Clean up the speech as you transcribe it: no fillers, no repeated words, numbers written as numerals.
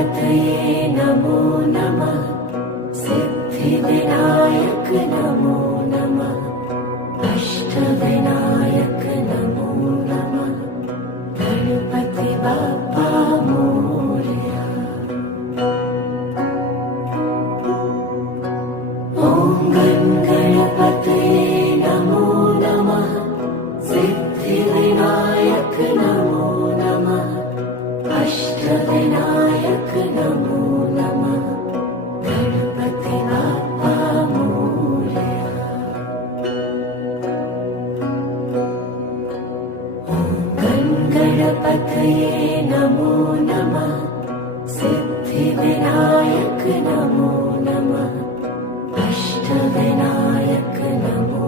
गणपतये नमो नमः। सिद्धिविनायक नमो नमः। अष्टविनायक नमो नमः। गणपति बाप्पा मोरया। ॐ गणपतये नमो नमः। सिद्धिविनायक नमो नमः। अष्टविनायक नमो नमः। गणपति बाप्पा मोरया। गणपतये नमो नमः। सिद्धिविनायक नमो नमः। अष्टविनायक नमो